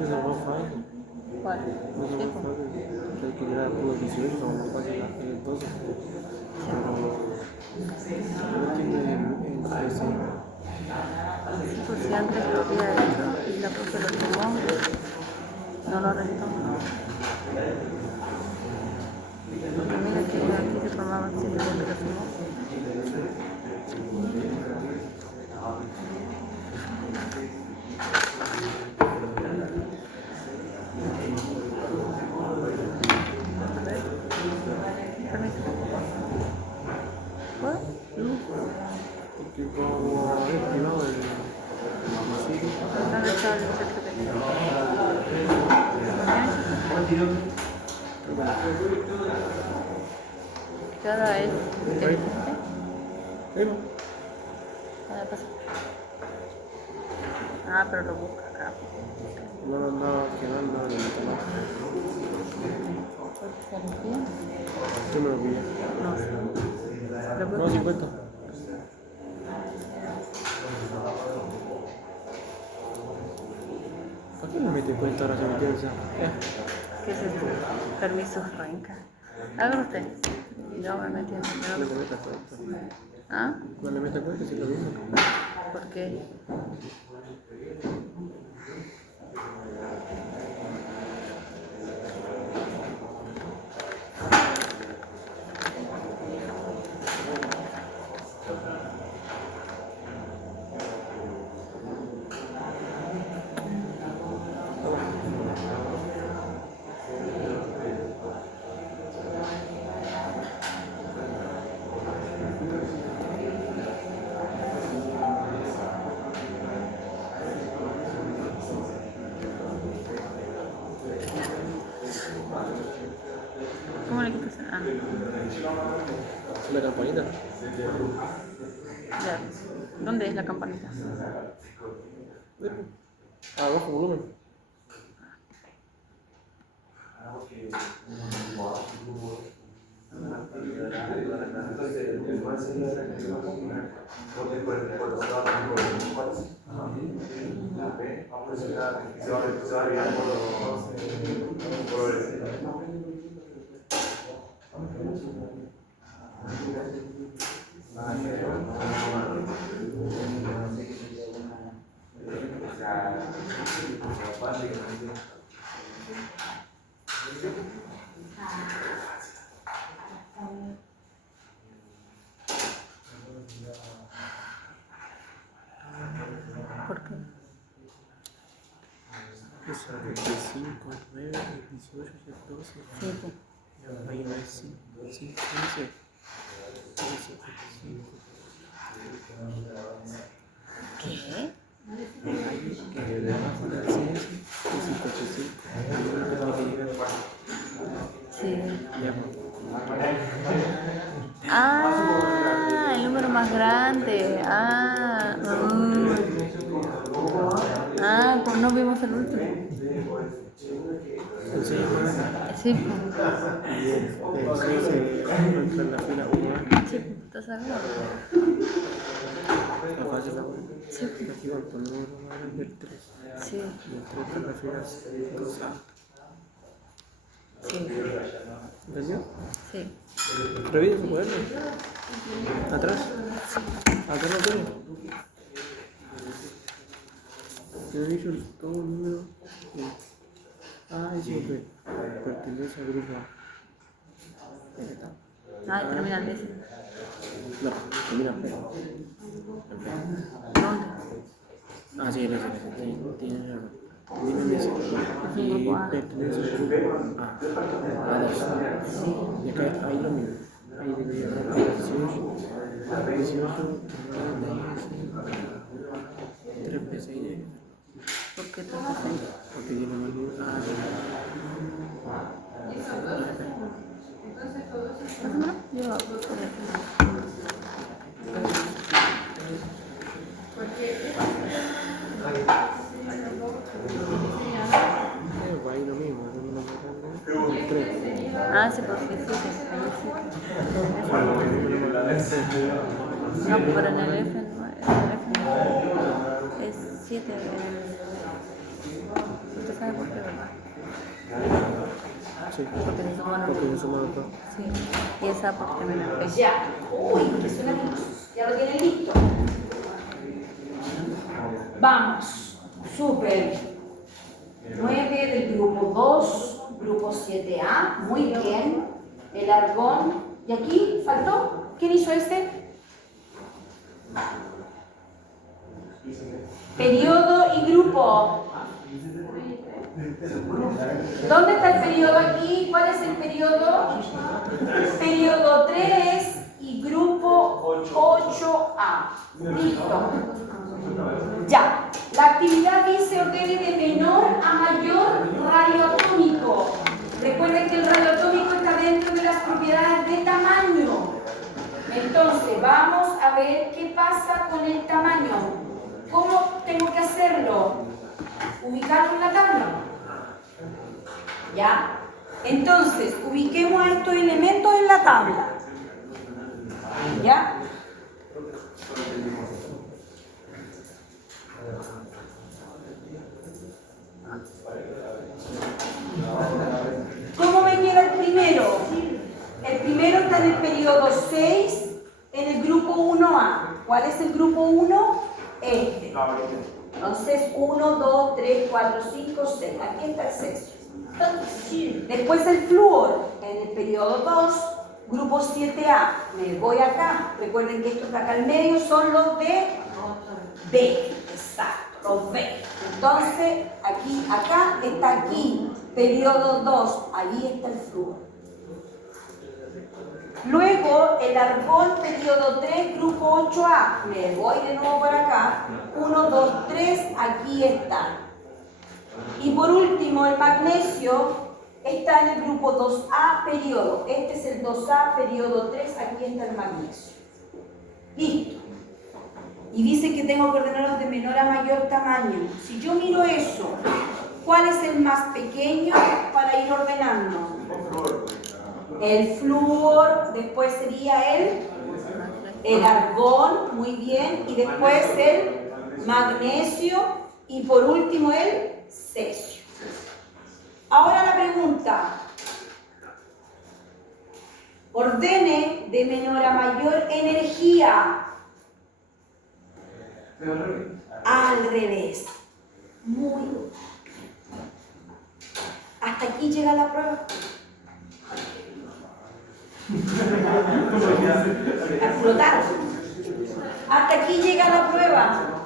eso no fue. ¿Cuál? No se me fue. Hay que llegar a puro 18, son más fácil las 12. Pero tiene en 13. Sí, pues si antes lo había hecho y la profe lo tomó, no lo restó. Porque mira que aquí se formaban 7 porque lo tomó. Permiso. ¿Puedo? Porque como había activado el sitio, ¿Dónde está el muchacho que tiene? ¿Qué hora es? ¿El 15? pero ¿Qué pasa? Ah, pero lo busca acá. no lo andaba quemando en el tomate. ¿Se limpia? Yo me lo pillé. No sé. ¿Lo No, busca? 50. ¿Para qué me mete cuenta ahora si me piensa? ¿Qué es esto? Permiso, renca. Hágalo usted. Yo me metí en No el le meta cuenta. ¿Ah? No le meta cuenta si lo mismo. ¿Por qué? ¿Cómo le quitas? Ah, La campanita. ya. ¿Dónde es la campanita? Abajo, volumen. ¿Por qué? Es 25, 9, 18, 12. Sí, pues. Ahí no es 5, 15. 5. ¿Qué? Ahí que le vamos a poner 6, 55. Sí. Ya, Ah, el número más grande. Pues no vimos el último. entonces, Sí, el 6 se encuentra en la fila 1. sí, ¿estás seguro? La fase la 1. Sí. Aquí va por el número más grande, el 3. Sí, Y el 3 está en la fila 2A. sí, ¿Entendió? sí. Revisa su cuaderno. Atrás. Atrás no tiene. Te he dicho todo el número. Eso que pertenece al grupo A. Ahí está. Termina el 10. No, termina en B. ¿Dónde? Sí, en ese. Tiene razón. Termina en ese. Y grupo A. pertenece al grupo A. A2. Y acá hay lo mismo. Ahí debería haber 18. 18. 3 veces ahí. ¿Por qué te haces? Porque tiene más números. ¿Pásamelo? Yo Ahí lo mismo. El 3. sí, porque sí, no, pero en el F es 7. ¿Usted sabe por qué, verdad? Sí, Porque se suma porque se suma otro. Sí, y esa porque termina en P. Ya. Uy, que suena bien. Ya lo tienen listo. Vamos. Súper. 9 del grupo 2, grupo 7A. Muy bien. El argón. ¿Y aquí faltó? ¿Quién hizo este? Periodo y grupo. ¿Dónde está el periodo aquí? ¿Cuál es el periodo? Periodo 3 y grupo 8A. Listo. Ya. La actividad dice ordene de menor a mayor rayo atómico. Recuerden que el rayo atómico está dentro de las propiedades de tamaño. Entonces, vamos a ver qué pasa con el tamaño. ¿Cómo tengo que hacerlo? Ubicarlo en la tabla. ¿Ya? Entonces, ubiquemos a estos elementos en la tabla. ¿Ya? ¿Cómo me queda el primero? El primero está en el periodo 6, en el grupo 1A. ¿Cuál es el grupo 1? Este. Entonces, 1, 2, 3, 4, 5, 6. Aquí está el cesio. Después el flúor, en el periodo 2, grupo 7A. Me voy acá. Recuerden que estos de acá al medio son los de B. Exacto, los B. Entonces, aquí, acá está aquí, periodo 2. Ahí está el flúor. Luego, el argón, periodo 3, grupo 8A. Me voy de nuevo por acá. 1, 2, 3, aquí está. Y por último, el magnesio está en el grupo 2A, periodo. Este es el 2A, periodo 3, aquí está el magnesio. Listo. Y dice que tengo que ordenarlos de menor a mayor tamaño. Si yo miro eso, ¿cuál es el más pequeño para ir ordenando? El flúor, después sería el argón, muy bien, y después el magnesio y por último el cesio. Ahora la pregunta, ordene de menor a mayor energía. Al revés. muy... Hasta aquí llega la prueba. A explotar. Hasta aquí llega la prueba.